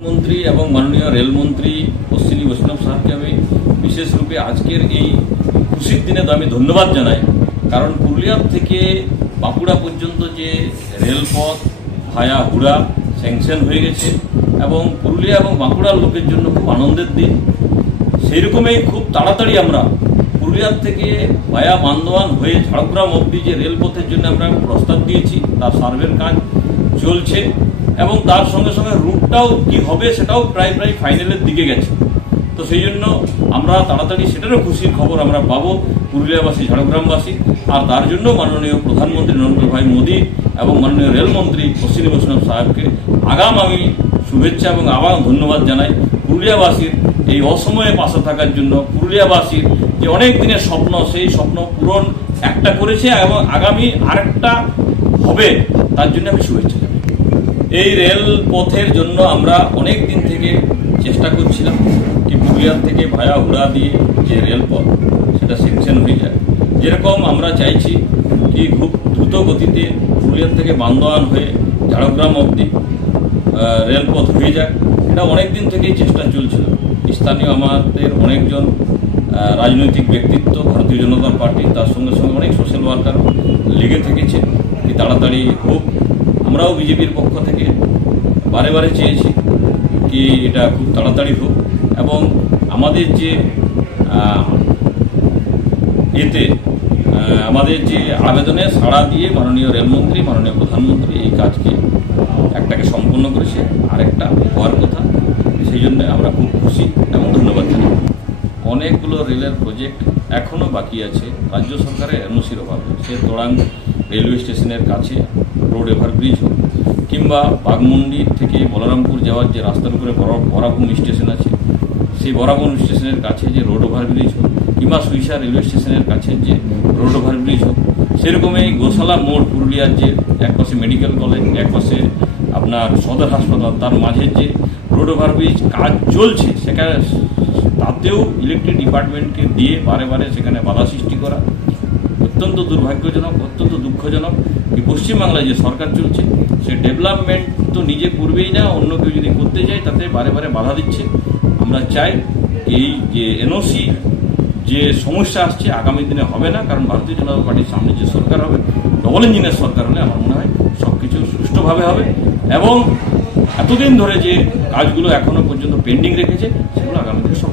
মন্ত্রী এবং মাননীয় রেলমন্ত্রী অশ্বিনী বৈষ্ণব সাহেবকে আমি বিশেষ রূপে আজকের এই খুশির দিনে আমি ধন্যবাদ জানাই। কারণ পুরুলিয়ার থেকে বাঁকুড়া পর্যন্ত যে রেলপথ ভায়া হুড়া স্যাংশন হয়ে গেছে এবং পুরুলিয়া এবং বাঁকুড়ার লোকের জন্য খুব আনন্দের দিন। সেই রকমই খুব তাড়াতাড়ি আমরা পুরুলিয়ার থেকে ভায়া বান্দোয়ান হয়ে ঝাড়গ্রাম অবধি যে রেলপথের জন্য আমরা প্রস্তাব দিয়েছি, তার সার্ভের কাজ চলছে এবং তার সঙ্গে সঙ্গে রুটটাও কি হবে সেটাও প্রায় ফাইনালের দিকে গেছে। তো সেই জন্য আমরা তাড়াতাড়ি সেটারও খুশির খবর আমরা পাবো পুরুলিয়াবাসী, ঝাড়গ্রামবাসী। আর তার জন্য মাননীয় প্রধানমন্ত্রী নরেন্দ্র ভাই মোদী এবং মাননীয় রেলমন্ত্রী অশ্বিনী বৈষ্ণব সাহেবকে আগাম আমি শুভেচ্ছা এবং আবার ধন্যবাদ জানাই। পুরুলিয়াবাসীর এই অসময়ে পাশে থাকার জন্য, পুরুলিয়াবাসীর যে অনেক দিনের স্বপ্ন, সেই স্বপ্ন পূরণ একটা করেছে এবং আগামী আরেকটা হবে, তার জন্য আমি শুভেচ্ছা জানাই। এই রেল পথের জন্য আমরা অনেক দিন থেকে চেষ্টা করছিলাম কি পুরুলিয়ার থেকে ভায়া হুড়া দিয়ে যে রেলপথ সেটা সেকশন হয়ে যায়। যেরকম আমরা চাইছি কি খুব দ্রুত গতিতে পুরুলিয়ার থেকে বান্দোয়ান হয়ে ঝাড়গ্রাম অবধি রেলপথ হয়ে যাক, এটা অনেক দিন থেকেই চেষ্টা চলছিল। স্থানীয় আমাদের অনেকজন রাজনৈতিক ব্যক্তিত্ব, ভারতীয় জনতা পার্টি, তার সঙ্গে সঙ্গে অনেক সোশ্যাল ওয়ার্কার লেগে থেকেছে কি তাড়াতাড়ি হোক। আমরাও বিজেপির পক্ষ থেকে বারে চেয়েছি কি এটা খুব তাড়াতাড়ি হোক এবং আমাদের যে আমাদের যে আবেদনে সাড়া দিয়ে মাননীয় রেলমন্ত্রী, মাননীয় প্রধানমন্ত্রী এই কাজকে একটাকে সম্পন্ন করেছে, আরেকটা হওয়ার কথা। সেই জন্য আমরা খুব খুশি এবং ধন্যবাদ জানাই। অনেকগুলো রেলের প্রজেক্ট এখনও বাকি আছে রাজ্য সরকারের এনওসির অভাবে। সে তোড়াং রেলওয়ে স্টেশনের কাছে রোড ওভারব্রিজ হোক, কিংবা বাঘমুন্ডি থেকে বলরামপুর যাওয়ার যে রাস্তার উপরে বরাভূমি স্টেশন আছে, সেই বরাভূমি স্টেশনের কাছে যে রোড ওভারব্রিজ হোক, কিংবা সুইসা রেলওয়ে স্টেশনের কাছে যে রোড ওভারব্রিজ হোক। সেরকমই গোশালা মোড়, পুরুলিয়ার যে একপাশে মেডিকেল কলেজ, একপাশে আপনার সদর হাসপাতাল, তার মাঝের যে রোড ওভারব্রিজ কাজ চলছে, সেখানে তাতেও ইলেকট্রিক ডিপার্টমেন্টকে দিয়ে বারে সেখানে বাধা সৃষ্টি করা অত্যন্ত দুর্ভাগ্যজনক, অত্যন্ত দুঃখজনক। এই পশ্চিমবাংলায় যে সরকার চলছে, সে ডেভেলপমেন্ট তো নিজে করবেই না, অন্য কেউ যদি করতে যায় তাতে বারে বাধা দিচ্ছে। আমরা চাই এই যে এনওসি যে সমস্যা আসছে আগামী দিনে হবে না, কারণ ভারতীয় জনতা পার্টির সামনে যে সরকার হবে, ডবল ইঞ্জিনের সরকার হলে আমার মনে হয় সব কিছু সুষ্ঠুভাবে হবে এবং এতদিন ধরে যে কাজগুলো এখনো পর্যন্ত পেন্ডিং রেখেছে সেগুলো আগামী দিনে সব